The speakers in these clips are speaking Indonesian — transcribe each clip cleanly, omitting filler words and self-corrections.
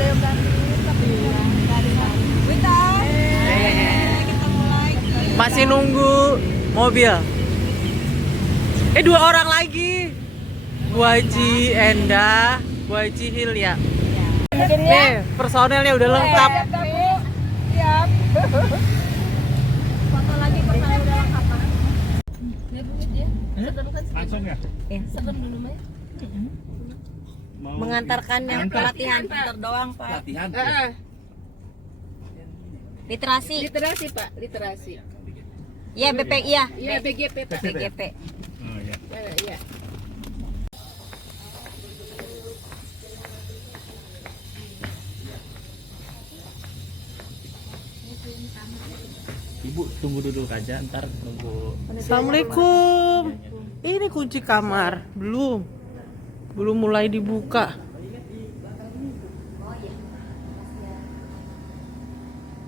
ada yang gantiin tapi nggak ada. Wita. Kita mulai. Masih nunggu mobil. Dua orang lagi. Bu Haji Enda, Bu Haji Hilya. Nih, personelnya udah lengkap. Siap. Foto lagi personel udah lengkap. Langsung ya? Serem dulu Maya. Mengantarkan yang pelatihan pintar doang Pak. Latihan. Literasi. Literasi Pak, literasi. Iya BP iya. Iya BGP Pak. BGP. Oh ya. Iya. Ibu tunggu dulu aja, ntar tunggu. Assalamualaikum. Ini kunci kamar. Belum mulai dibuka.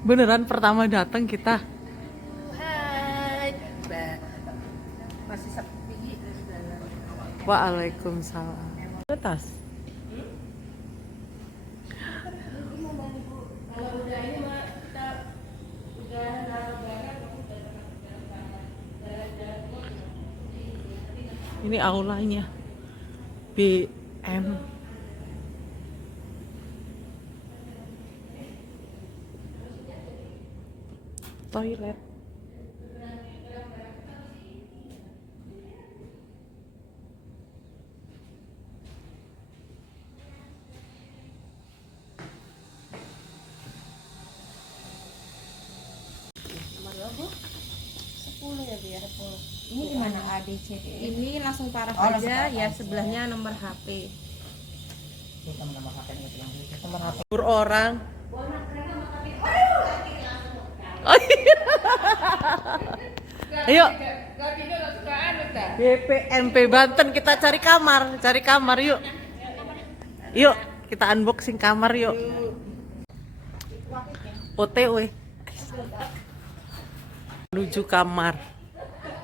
Beneran pertama datang kita. Hai. Masih sepi. Waalaikumsalam. Atas. Ini aulanya. BM. Toilet. Ini gimana A B C D? Ini langsung paraf Oh, langsung aja paraf ya, aja. sebelahnya nomor HP. Nomor HP. Orang. Oh, iya. Ayo. BPNP Banten kita cari kamar yuk. Yuk, kita unboxing kamar yuk. OTW. Menuju kamar.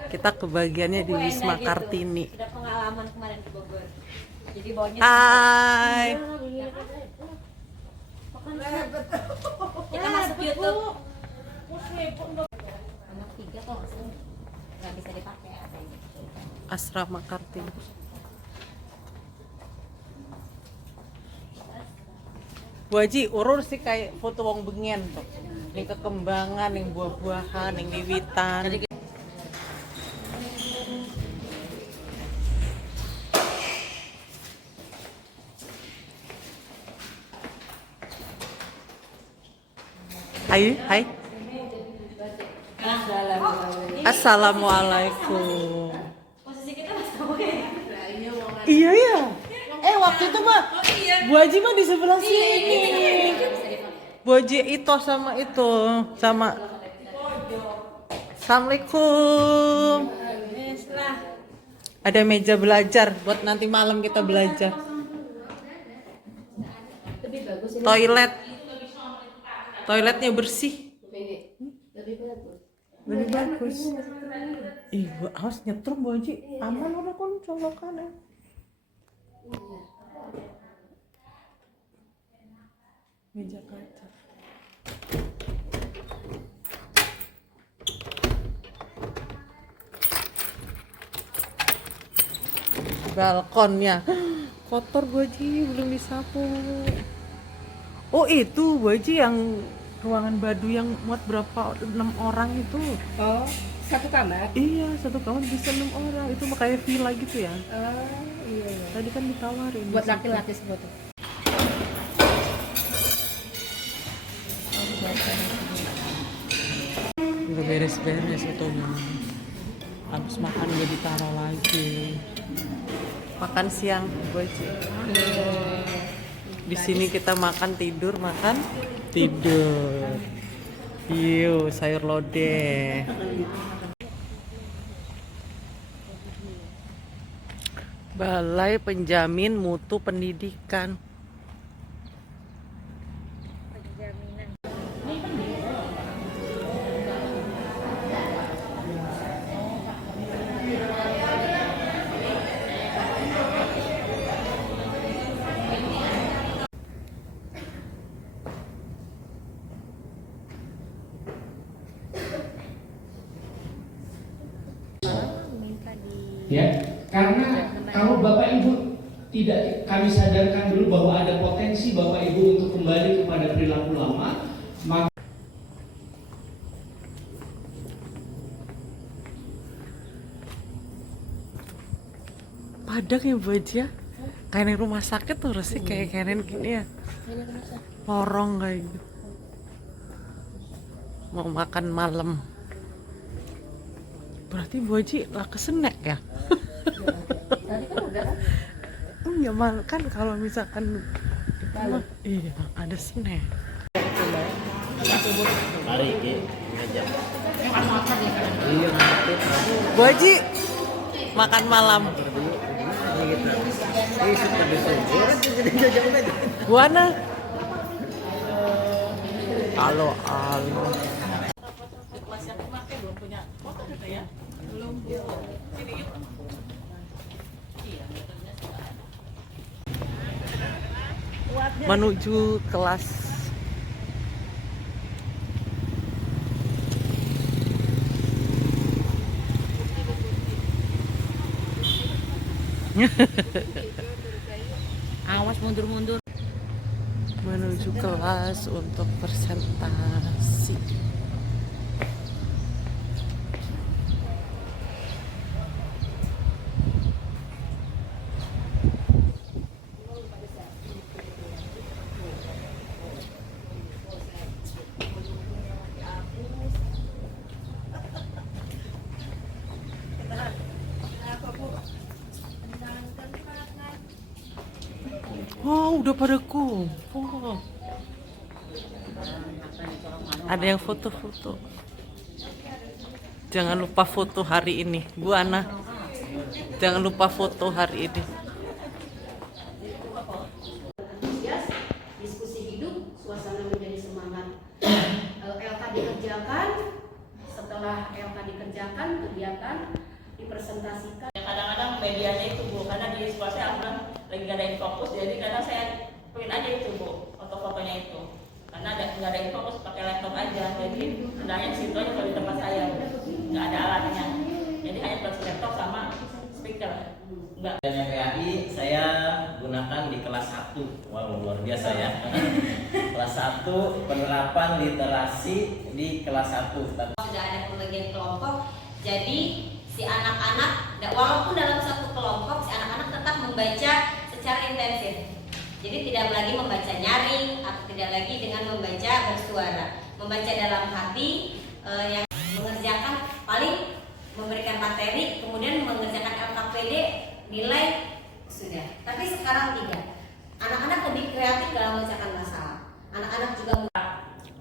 Kita kebagiannya di Wisma Kartini. Sudah pengalaman kemarin di Bogor. Jadi bawanya Hai. kita masuk YouTube. Nomor 3 kok nggak bisa dipakai katanya. Asrama Kartini. Bu Haji, urur sih kayak foto wong bengen tuh. Ning kekembangan, ning buah-buahan, ning wiwitan. Hai. Assalamualaikum. Posisi kita masih sama kayak. Iya ya. Waktu itu mah Bu Haji mah di sebelah sini. Bu Haji itu sama. Assalamualaikum. Ada meja belajar buat nanti malam kita belajar. Toiletnya bersih. Lebih bagus. Ih, harus nyetrum Bu Haji. Aman udah kon colokan ya. Meja kaca. Balkonnya kotor Bu Haji, belum disapu. Oh itu Bu Haji yang ruangan Badu yang muat berapa 6 orang itu. Oh, satu kamar. Iya, satu kamar bisa 6 orang. Itu kayak villa gitu ya. Oh, iya. Tadi kan ditawarin. Buat laki-laki semua tuh. Udah beres-beres itu mah. Habis makan udah ditaruh lagi. Makan siang Bu Haji. Di sini kita makan tidur. Yuk, sayur lodeh. Balai Penjamin Mutu Pendidikan. Ya, karena kalau Bapak Ibu tidak kami sadarkan dulu bahwa ada potensi Bapak Ibu untuk kembali kepada perilaku lama, maka Padang ya Bu Haji ya, kayak di rumah sakit tuh sih kayak gini ya, lorong kayak gitu. Mau makan malam, berarti Bu Haji lah ke snack ya? Tadi kan udah kan? Ya mal kan kalau misalkan iya ada snack. Mari Ki, ngajak. Iya. Bu Haji makan malam. Buana. Halo. Menuju kelas. Awas mundur-mundur. Menuju kelas untuk presentasi. Oh, udah pada kumpul. Ada yang foto-foto. Jangan lupa foto hari ini, Bu Ana. Jangan lupa foto hari ini. Diskusi hidup, suasana menjadi semangat. LK dikerjakan, setelah LK dikerjakan, kegiatan dipresentasikan. Kadang-kadang medianya itu Bu, karena di sekolah saya aku lagi nggak ada fokus, jadi kadang saya print aja itu Bu, foto-fotonya itu. Karena nggak ada fokus, pakai laptop aja, jadi sebenarnya di situ aja kalau di tempat saya nggak ada alatnya, jadi hanya pakai laptop sama speaker. Enggak. Dan yang PAI saya gunakan di kelas 1. Wow, luar biasa ya. Kelas 1 penerapan literasi di kelas 1. Sudah ada pembagian kelompok, jadi si anak-anak, walaupun dalam satu kelompok, si anak-anak tetap membaca secara intensif. Jadi tidak lagi membaca nyaring atau tidak lagi dengan membaca bersuara, membaca dalam hati, yang mengerjakan paling memberikan materi, kemudian mengerjakan LKPD nilai sudah. Tapi sekarang tidak. Anak-anak lebih kreatif dalam memecahkan masalah. Anak-anak juga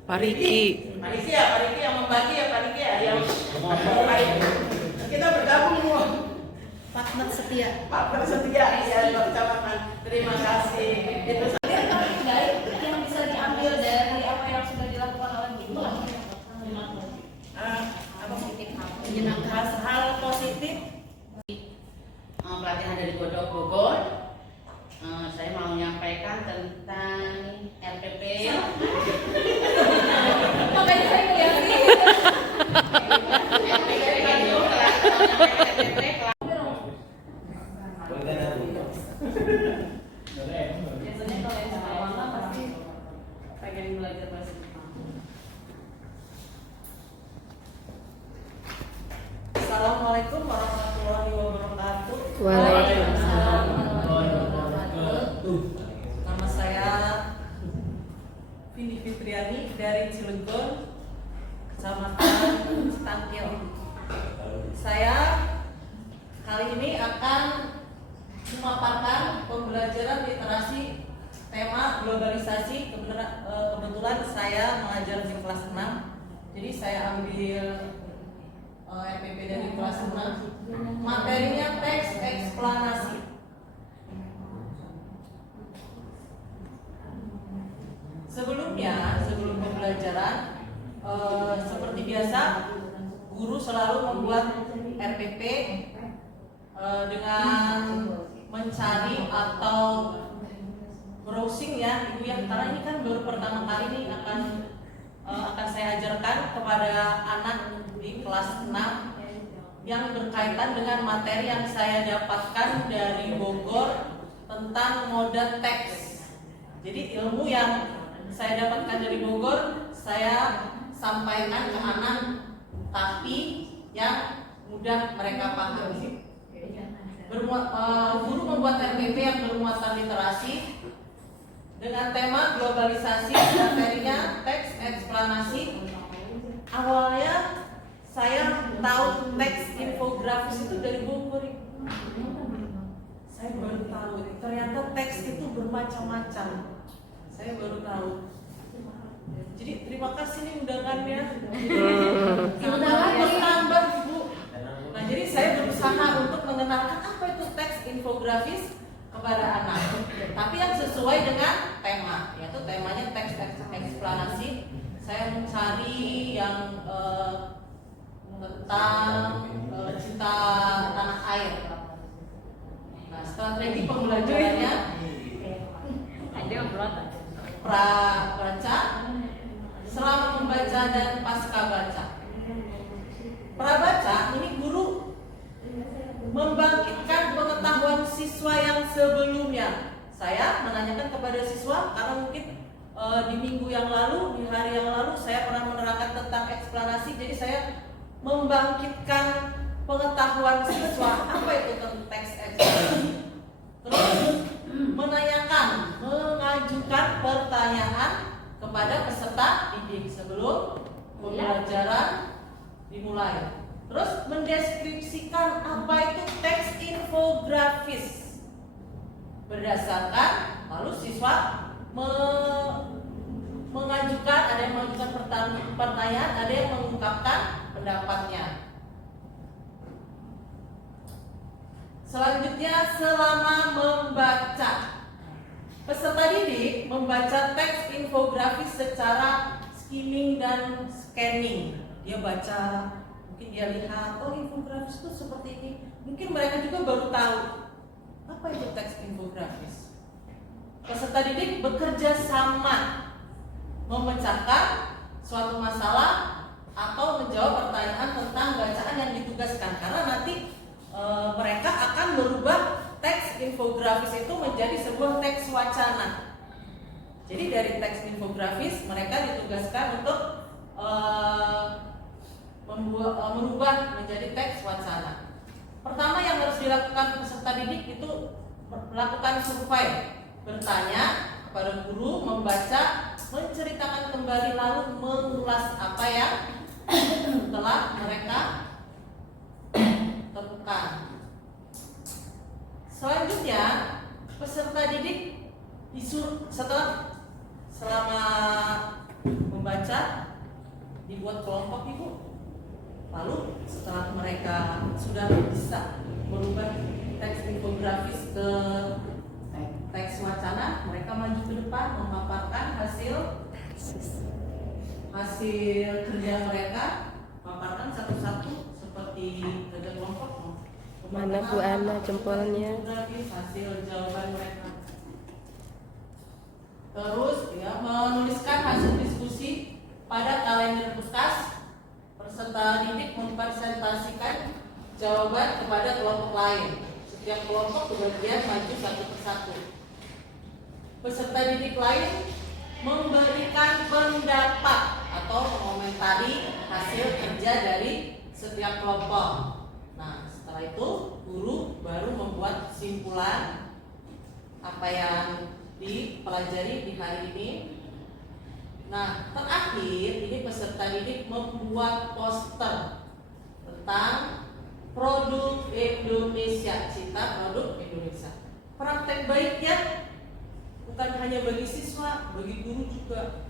Pak Riki. Pak Riki yang membagi ya Pak Riki ya, yang kita bergabung semua. partner setia. Partner setia ya kecamatan. Terima kasih. Itu Yang bisa diambil dari apa yang sudah dilakukan oleh Ibu. menyenangkan hal positif. Pelatihan dari Godok Bogor. Saya mau menyampaikan tentang RPP. Makanya saya ngeliatin. Biasanya kalau yang sama pasti pengen belajar bahasa Jepang. Assalamualaikum warahmatullahi wabarakatuh. Waalaikumsalam. Nama saya Vini Fitriani dari Cilegon, Kecamatan Stangkil. Saya kali ini akan memaparkan pembelajaran literasi tema globalisasi. Kebetulan saya mengajar di kelas 6, jadi saya ambil RPP dari kelas 6. Materinya teks eksplanasi. Sebelum pembelajaran, seperti biasa, guru selalu membuat RPP dengan mencari atau browsing ya Ibu ya, karena ini kan baru pertama kali ini akan saya ajarkan kepada anak di kelas 6 yang berkaitan dengan materi yang saya dapatkan dari Bogor tentang moda teks. Jadi ilmu yang saya dapatkan dari Bogor saya sampaikan ke anak, tapi yang mudah mereka pahami. Guru membuat RPP yang bermuatan literasi dengan tema globalisasi, materinya teks eksplanasi. Awalnya saya tahu teks infografis itu dari Bogor. Saya baru tahu ternyata teks itu bermacam-macam. Saya baru tahu. Jadi terima kasih nih undangannya. Tambah Bu. Nah, jadi saya berusaha untuk mengenalkan apa itu teks infografis kepada anak. Tapi yang sesuai dengan tema, yaitu temanya teks eksplanasi. Saya mencari yang tentang cinta tanah air. Nah, strategi pembelajarannya prabaca, selama membaca dan pasca baca. Prabaca ini guru membangkitkan pengetahuan siswa yang sebelumnya. Saya menanyakan kepada siswa karena mungkin di minggu yang lalu, di hari yang lalu saya pernah menerangkan tentang eksplanasi, jadi saya membangkitkan pengetahuan siswa apa itu tentang teks eksplanasi. Terus mengajukan pertanyaan kepada peserta didik sebelum pembelajaran dimulai. Terus mendeskripsikan apa itu teks infografis berdasarkan, lalu siswa mengajukan, ada yang mengajukan pertanyaan, ada yang mengungkapkan pendapatnya. Selanjutnya, selama membaca, peserta didik membaca teks infografis secara skimming dan scanning. Dia baca, mungkin dia lihat, oh infografis itu seperti ini. Mungkin mereka juga baru tahu apa itu teks infografis. Peserta didik bekerja sama memecahkan suatu masalah atau menjawab pertanyaan tentang bacaan yang ditugaskan, karena nanti mereka akan merubah teks infografis itu menjadi sebuah teks wacana. Jadi dari teks infografis mereka ditugaskan untuk merubah menjadi teks wacana. Pertama yang harus dilakukan peserta didik itu melakukan survei, bertanya kepada guru, membaca, menceritakan kembali, lalu mengulas apa yang telah mereka temukan. Selanjutnya, peserta didik disuruh selama membaca dibuat kelompok Ibu. Lalu setelah mereka sudah bisa merubah teks infografis ke teks wacana, mereka maju ke depan memaparkan hasil kerja mereka, paparkan satu-satu seperti kerja kelompok. Mana Bu Ana jempolnya? Hasil jawaban mereka. Terus ya, menuliskan hasil diskusi pada kalender puskas. Peserta didik mempresentasikan jawaban kepada kelompok lain. Setiap kelompok kemudian maju satu persatu. Peserta didik lain memberikan pendapat atau mengomentari hasil kerja dari setiap kelompok. Nah, setelah itu guru baru membuat kesimpulan apa yang dipelajari di hari ini. Nah, terakhir ini peserta didik membuat poster tentang produk Indonesia, cita produk Indonesia. Praktek baiknya bukan hanya bagi siswa, bagi guru juga.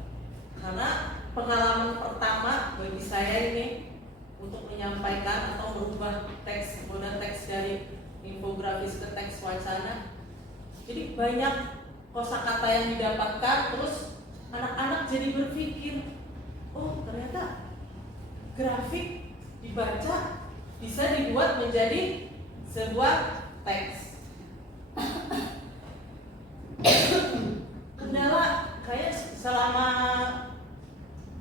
Karena pengalaman pertama bagi saya ini untuk menyampaikan atau merubah teks, modal teks dari infografis ke teks wacana. Jadi banyak kosakata yang didapatkan, terus anak-anak jadi berpikir, oh ternyata grafik dibaca bisa dibuat menjadi sebuah teks. Kendala kayak selama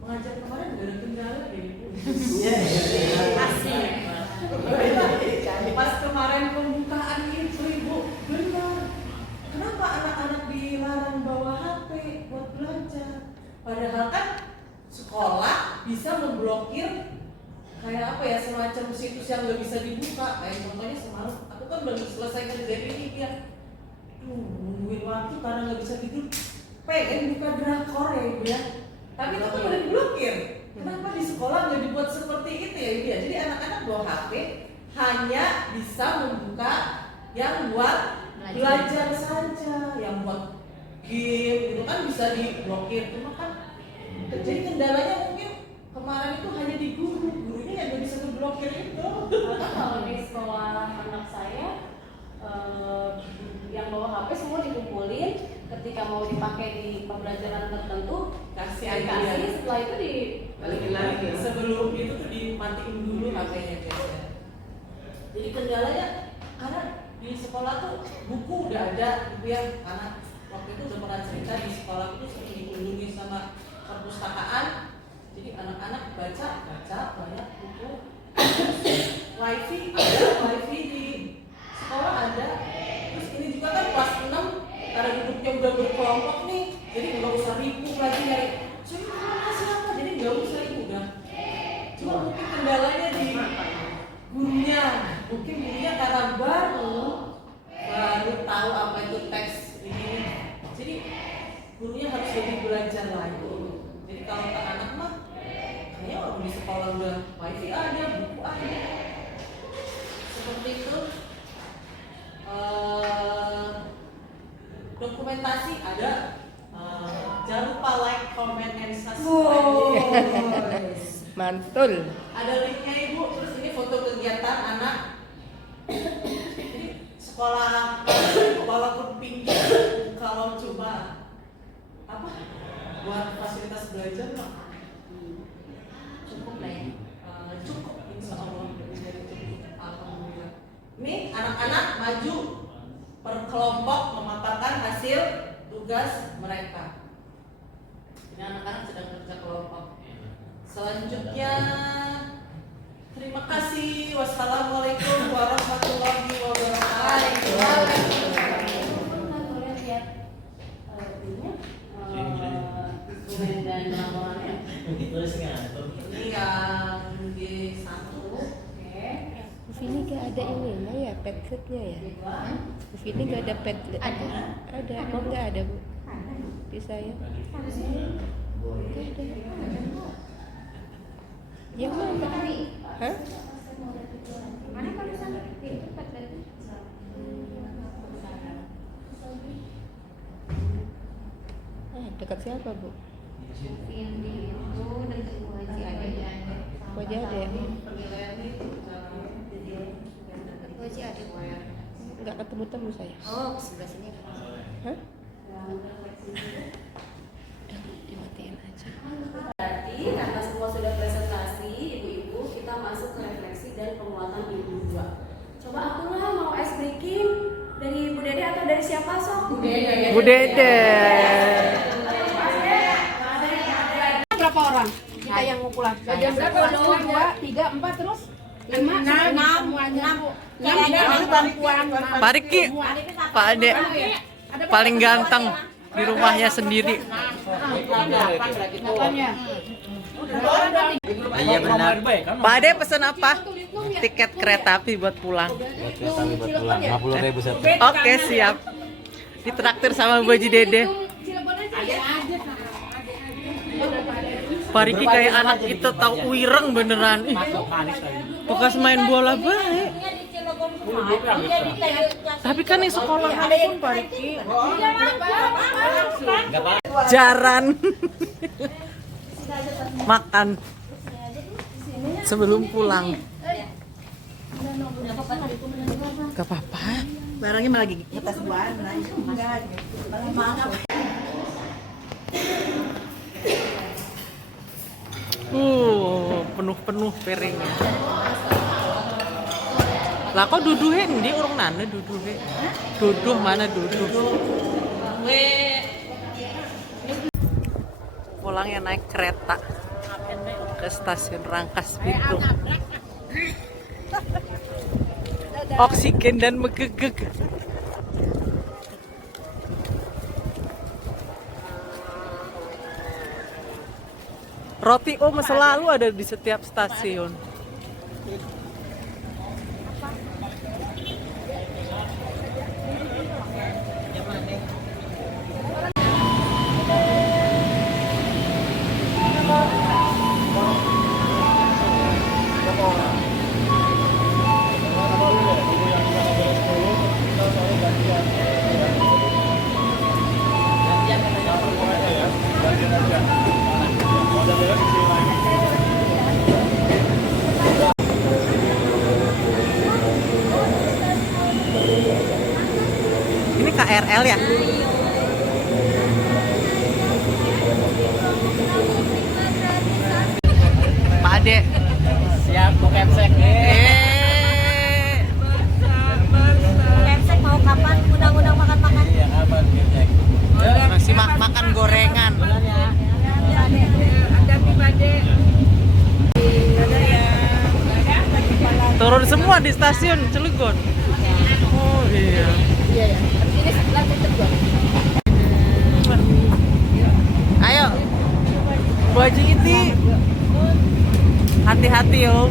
mengajar kemarin gak ada kendala gitu. Asik. Pas kemarin pembukaan itu Ibu, benar. Kenapa anak-anak dilarang bawa HP buat belajar? Padahal kan sekolah bisa memblokir kayak apa ya, semacam situs yang nggak bisa dibuka. Kayak contohnya semalam aku kan belum selesai kerjaan ini, dia nungguin waktu karena nggak bisa tidur, pengen buka drakor ya Ibu ya, tapi itu kan udah diblokir. Kenapa di sekolah nggak dibuat seperti itu ya Ibu ya? Jadi anak-anak bawa HP hanya bisa membuka yang buat belajar saja, yang buat game itu kan bisa diblokir. Cuma kan jadi kendalanya mungkin kemarin itu hanya di gurunya yang nggak bisa ngeblokir itu. Karena kalau di sekolah anak saya yang bawa HP semua dikumpulin, ketika mau dipakai di pembelajaran tertentu Kasih dikasih, aja. setelah itu di Balikin lagi. Sebelum itu tuh dimatiin dulu HP-nya biasanya. Jadi kendalanya karena di sekolah tuh buku udah ada Ibu ya, karena waktu itu udah pernah cerita di sekolah itu sering dikunjungi sama perpustakaan. Jadi anak-anak baca banyak buku. Wifi di sekolah ada. Terus ini juga kan kelas 6 karena duduknya udah berkelompok nih, jadi nggak usah ribut lagi nyari saya mana siapa, jadi nggak usah itu udah. Cuma mungkin kendalanya di gurunya, mungkin gurunya karena baru tahu apa itu teks ini, jadi gurunya harus lebih belajar lagi. Jadi kalau ke anak mah kayaknya orang di sekolah udah wifi ada, buku ada, seperti itu. Dokumentasi ada, jangan lupa like, comment, and subscribe. Mantul. Ada linknya Ibu. Terus ini foto kegiatan anak. Jadi sekolah walaupun pinggir, kalau cuma apa buat fasilitas belajar mah Cukup lah ya. Cukup, insya Allah lebih dari cukup. Alhamdulillah. Ini anak-anak maju per kelompok memaparkan hasil tugas mereka. Ini anak-anak sedang kerja kelompok. Selanjutnya, terima kasih. Wassalamualaikum warahmatullahi wabarakatuh. kalian lihat instrumen dan laporannya. Ditulis nggak? Ini yang di satu. Oke. Bu Vini gak ada ininya ya, padletnya ya? Bu Vini gak ada padlet? Ada. Oh nggak ada Bu? Di saya? Nggak ada. Yang mana? Hah? Mana kalau misalnya itu padletnya? Dekat siapa Bu? Yang di itu dan tunggu aja ada. Bu aja ada ya? Tunggu aja ada. Nggak ketemu-temu saya. Oh, sebelah sini. Hah? Dimatiin aja. Berarti karena semua sudah presentasi, ibu-ibu, kita masuk ke refleksi dan penguatan ibu dua. Coba aku lah mau ice breaking dari Bu Dede atau dari siapa sok? Bu Dede. Bu Dede. Berapa orang? Kita yang ngukulan. Jam berapa? 1, 2, 3, 4 terus 5, 6. Pak Riki, Pak Ade, paling ganteng di rumahnya sendiri. Iya benar. Pak Ade pesen apa? Tiket kereta api buat pulang. Kereta api buat pulang 50.000 satu. Oke siap. Ditraktir sama Bu Haji Dede. Pak Riki kayak anak itu tahu wireng beneran. Ih, bekas main bola baik. Tapi kan di sekolah pun Pak Riki. Jaran. Makan sebelum pulang. Gak apa-apa. Barangnya malah lagi ngetes buahan. Penuh-penuh piringnya. Lah kok duduhe endi urung nane duduhe? Duduh mana duduh? Pulangnya naik kereta ke stasiun Rangkas Bitung. Oksigen dan megegeg. Roti Om selalu ada di setiap stasiun. Ini KRL ya? Pak Ade. Siap, mau kepsek. Kepsek mau kapan? Undang-undang makan-makan. Iya, kapan kepsek? Masih makan gorengan. Turun semua di stasiun Cilegon. Oh iya. Ini sebelah tutup. Ayo, Bu Haji Iti. Hati-hati yo.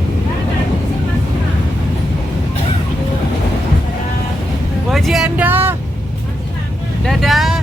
Bu Haji Enda. Dadah.